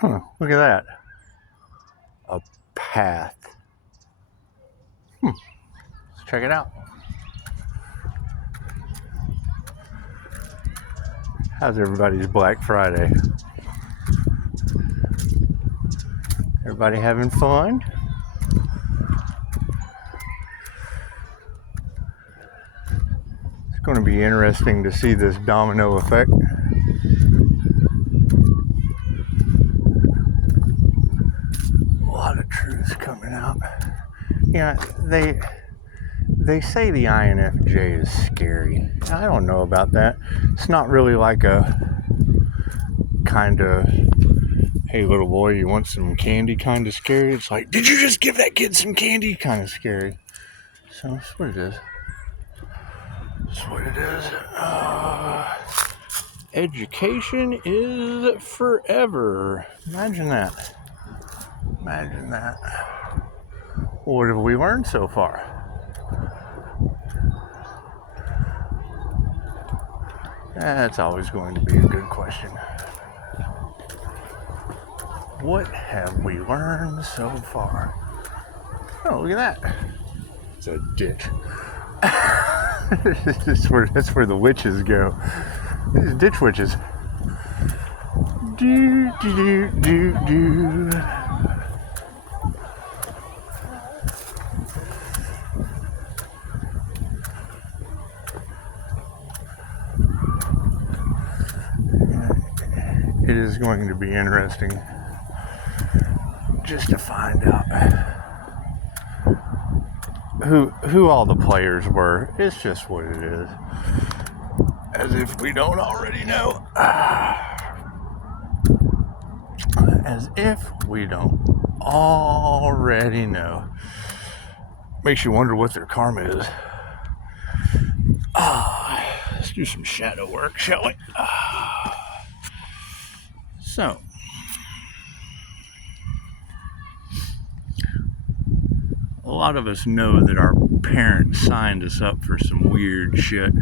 Huh, look at that. A path. Let's check it out. How's everybody's Black Friday? Everybody having fun? It's going to be interesting to see this domino effect. A lot of truths coming out. Yeah, they say the INFJ is scary. I don't know about that. It's not really like a kind of, hey little boy, you want some candy kind of scary. It's like, did you just give that kid some candy kind of scary. So that's what it is. That's what it is. Education is forever. Imagine that. Imagine that. What have we learned so far? That's always going to be a good question. What have we learned so far? Oh, look at that. It's a ditch. That's where the witches go. These ditch witches. Do, do, do, do. It is going to be interesting just to find out who all the players were. It's just what it is. As if we don't already know. As if we don't already know. Makes you wonder what their karma is. Let's do some shadow work, shall we? So, a lot of us know that our parents signed us up for some weird shit.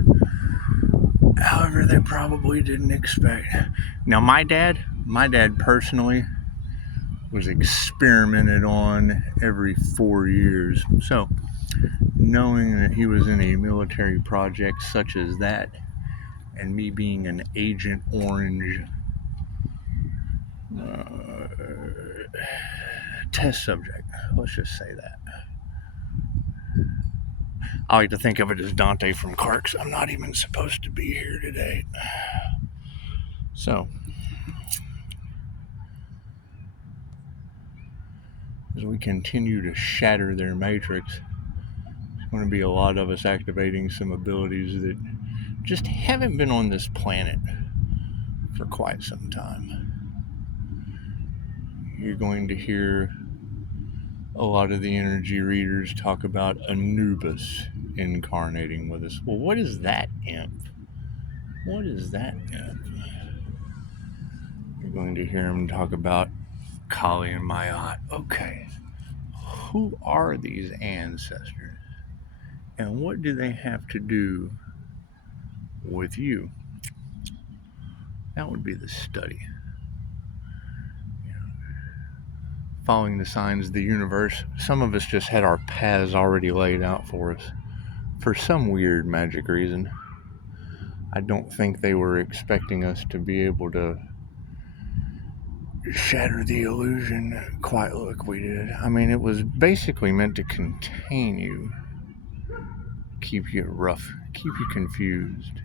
However, they probably didn't expect. Now, my dad personally was experimented on every 4 years. So, knowing that he was in a military project such as that, and me being an Agent Orange test subject, let's just say that. I like to think of it as Dante from Clerks. I'm not even supposed to be here today. So, as we continue to shatter their matrix, there's going to be a lot of us activating some abilities that just haven't been on this planet for quite some time. You're going to hear a lot of the energy readers talk about Anubis incarnating with us. Well, what is that imp? What is that imp? You're going to hear them talk about Kali and Mayat. Okay, who are these ancestors? And what do they have to do with you? That would be the study. Following the signs of the universe, some of us just had our paths already laid out for us. For some weird magic reason. I don't think they were expecting us to be able to shatter the illusion quite like we did. I mean, it was basically meant to contain you, keep you rough, keep you confused,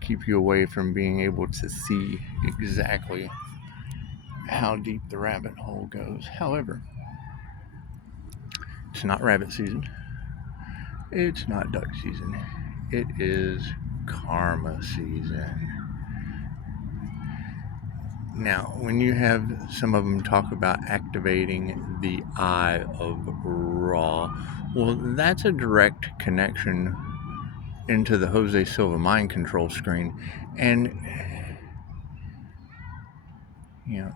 keep you away from being able to see exactly how deep the rabbit hole goes. However, it's not rabbit season. It's not duck season. It is karma season. Now, when you have some of them talk about activating the Eye of Ra, well, that's a direct connection into the Jose Silva mind control screen. And, you know,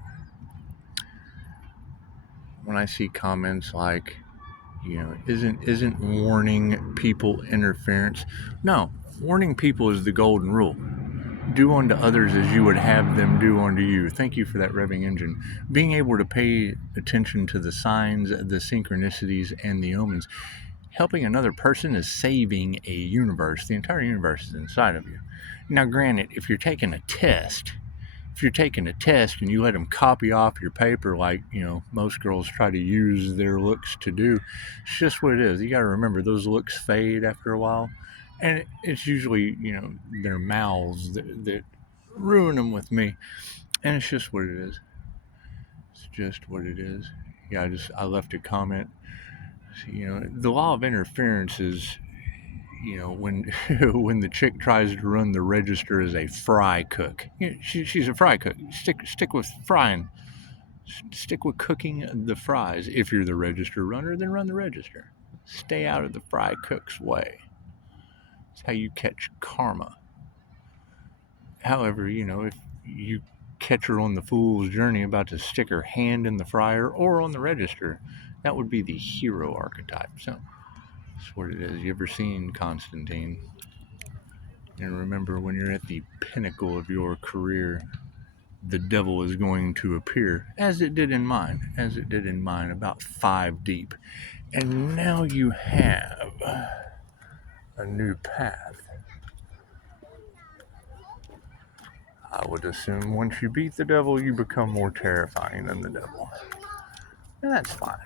when I see comments like, you know, isn't warning people interference? No, warning people is the golden rule. Do unto others as you would have them do unto you. Thank you for that revving engine. Being able to pay attention to the signs, the synchronicities, and the omens. Helping another person is saving a universe. The entire universe is inside of you. Now, granted, if you're taking a test and you let them copy off your paper like, most girls try to use their looks to do, it's just what it is. You got to remember, those looks fade after a while. And it's usually, their mouths that ruin them with me. And it's just what it is. It's just what it is. Yeah, I left a comment. The law of interference is, when when the chick tries to run the register as a fry cook. She's a fry cook. Stick with frying. Stick with cooking the fries. If you're the register runner, then run the register. Stay out of the fry cook's way. That's how you catch karma. However, if you catch her on the fool's journey about to stick her hand in the fryer or on the register, that would be the hero archetype. So that's what it is. You ever seen Constantine? And remember, when you're at the pinnacle of your career, the devil is going to appear, as it did in mine, about 5 deep. And now you have a new path. I would assume once you beat the devil, you become more terrifying than the devil. And that's fine.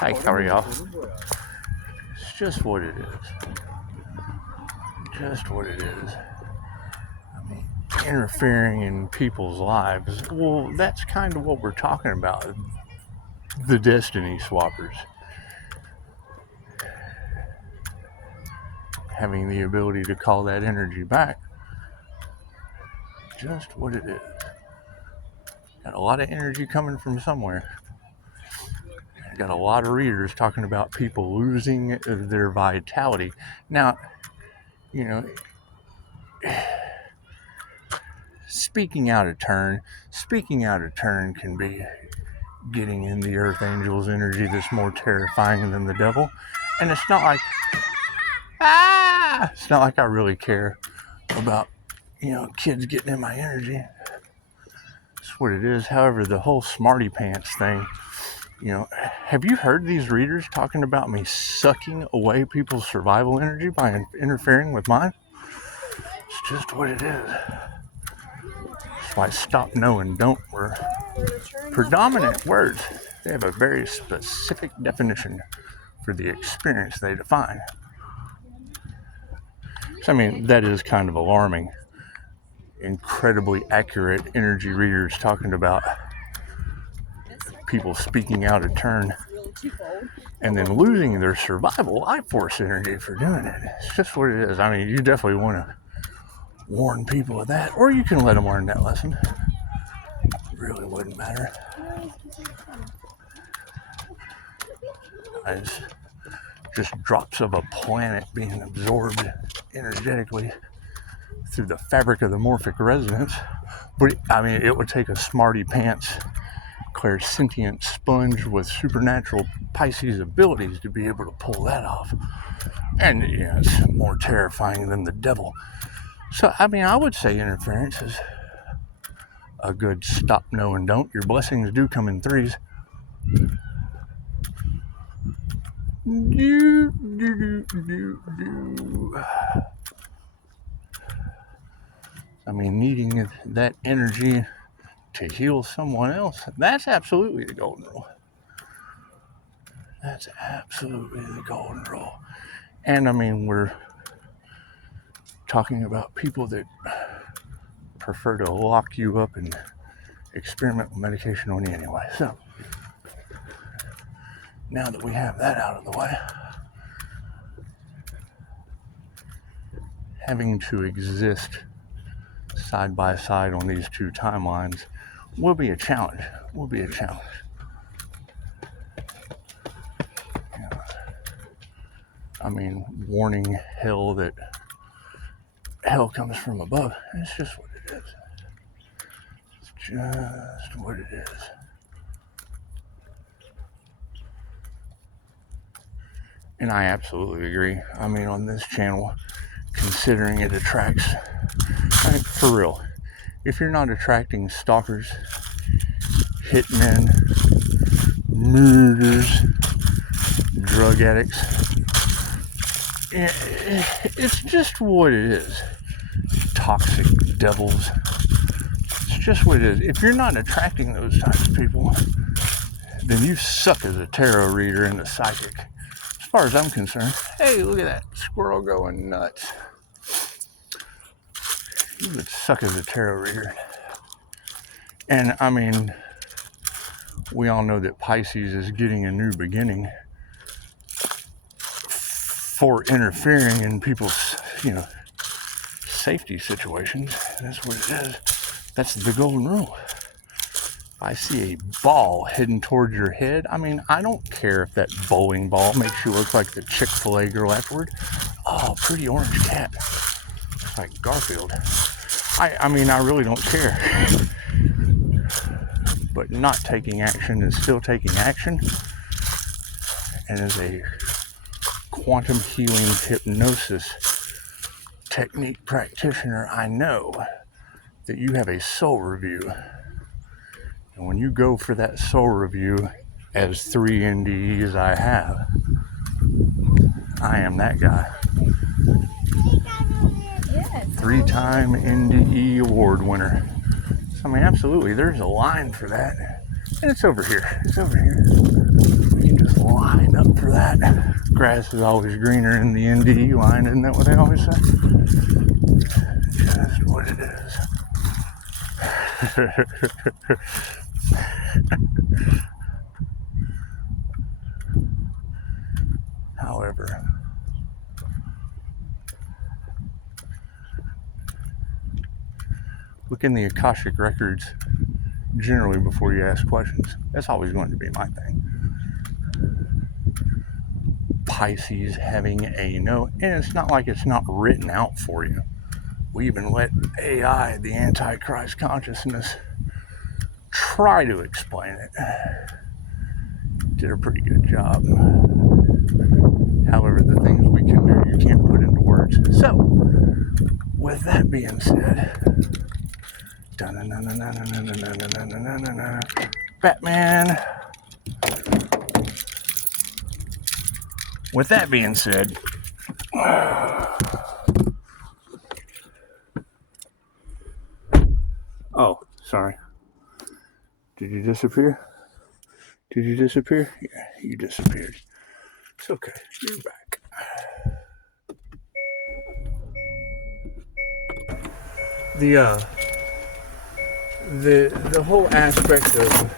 Hi, how are y'all? It's just what it is. Just what it is. I mean, interfering in people's lives, well, that's kind of what we're talking about. The destiny swappers. Having the ability to call that energy back. Just what it is. Got a lot of energy coming from somewhere. Got a lot of readers talking about people losing their vitality. Now, speaking out of turn can be getting in the earth angel's energy that's more terrifying than the devil. And it's not like I really care about, kids getting in my energy. That's what it is. However, the whole smarty pants thing, have you heard these readers talking about me sucking away people's survival energy by interfering with mine? It's just what it is. That's why stop, no, and don't were predominant words. They have a very specific definition for the experience they define. So, that is kind of alarming. Incredibly accurate energy readers talking about people speaking out of turn and then losing their survival life force energy for doing it. It's just what it is. You definitely want to warn people of that, or you can let them learn that lesson. It really wouldn't matter. It's just drops of a planet being absorbed energetically through the fabric of the morphic resonance. But it would take a smarty pants, clairsentient sponge with supernatural Pisces abilities to be able to pull that off. And it's more terrifying than the devil. So I would say interference is a good stop, no, and don't. Your blessings do come in threes. Needing that energy to heal someone else, that's absolutely the golden rule. That's absolutely the golden rule. And we're talking about people that prefer to lock you up and experiment with medication on you anyway. So, now that we have that out of the way, having to exist side by side on these two timelines will be a challenge. Warning hell that hell comes from above. It's just what it is. It's just what it is. And I absolutely agree. I mean, on this channel, considering it attracts, I mean, for real, if you're not attracting stalkers, hitmen, murderers, drug addicts, it's just what it is. Toxic devils. It's just what it is. If you're not attracting those types of people, then you suck as a tarot reader and a psychic. As far as I'm concerned. Hey, look at that squirrel going nuts. You would suck as a tarot reader. And I mean, we all know that Pisces is getting a new beginning for interfering in people's, safety situations. That's what it is. That's the golden rule. If I see a ball heading towards your head, I mean, I don't care if that bowling ball makes you look like the Chick-fil-A girl afterward. Oh, pretty orange cat. It's like Garfield. I mean, I really don't care. But not taking action is still taking action. And as a quantum healing hypnosis technique practitioner, I know that you have a soul review. And when you go for that soul review, as 3 NDEs I have, I am that guy. 3-time NDE award winner. So, I mean, absolutely, there's a line for that. And it's over here. It's over here. You can just line up for that. Grass is always greener in the NDE line, isn't that what they always say? Just what it is. However, look in the Akashic Records generally before you ask questions. That's always going to be my thing. Pisces having a no, and it's not like it's not written out for you. We even let AI, the Antichrist consciousness, try to explain it. Did a pretty good job. However, the things we can do, you can't put into words. So, with that being said, Batman. With that being said, oh, sorry. Did you disappear? Did you disappear? Yeah, you disappeared. It's okay. You're back. The whole aspect of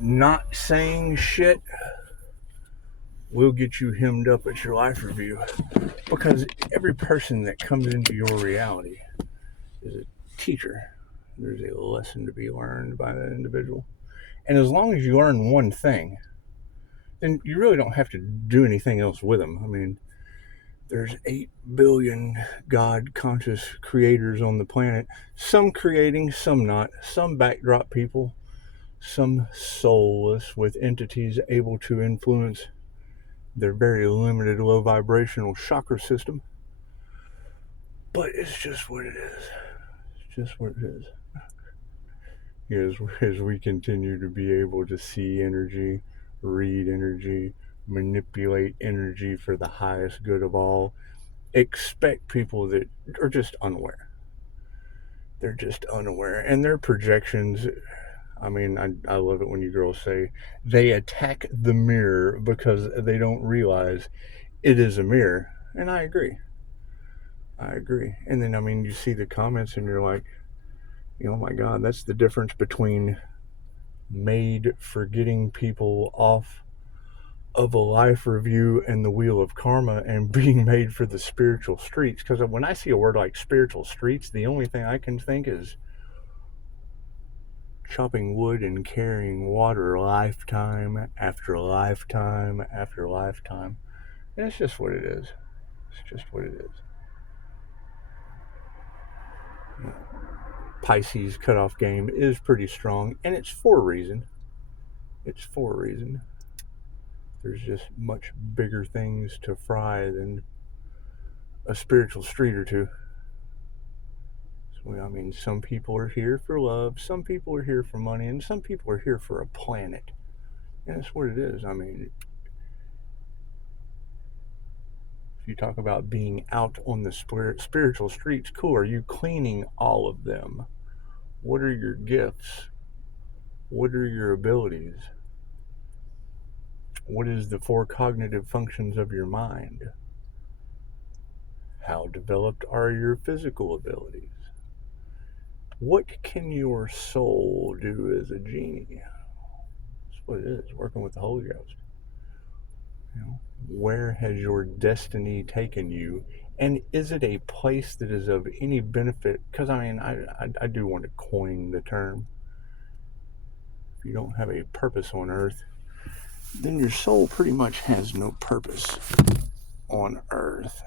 not saying shit will get you hemmed up at your life review, because every person that comes into your reality is a teacher. There's a lesson to be learned by that individual. And as long as you learn one thing, then you really don't have to do anything else with them. I mean, there's 8 billion God conscious creators on the planet. Some creating, some not. Some backdrop people. Some soulless with entities able to influence their very limited low vibrational chakra system. But it's just what it is. It's just what it is. As we continue to be able to see energy, read energy, manipulate energy for the highest good of all, expect people that are just unaware. They're just unaware. And their projections, I mean, I love it when you girls say they attack the mirror because they don't realize it is a mirror. And I agree. And then, I mean, you see the comments and you're like, oh my God, that's the difference between made for getting people off of a life review and the wheel of karma and being made for the spiritual streets. Because when I see a word like spiritual streets, the only thing I can think is chopping wood and carrying water lifetime after lifetime after lifetime. And it's just what it is. It's just what it is. Pisces cutoff game is pretty strong, and it's for a reason. There's just much bigger things to fry than a spiritual street or two. So, I mean, some people are here for love, some people are here for money, and some people are here for a planet. And that's what it is. I mean, if you talk about being out on the spiritual streets, cool. Are you cleaning all of them? What are your gifts? What are your abilities? What is the four cognitive functions of your mind? How developed are your physical abilities? What can your soul do as a genie? That's what it is, working with the Holy Ghost. You know, where has your destiny taken you? And is it a place that is of any benefit? Because, I mean, I do want to coin the term. If you don't have a purpose on earth, then your soul pretty much has no purpose on earth.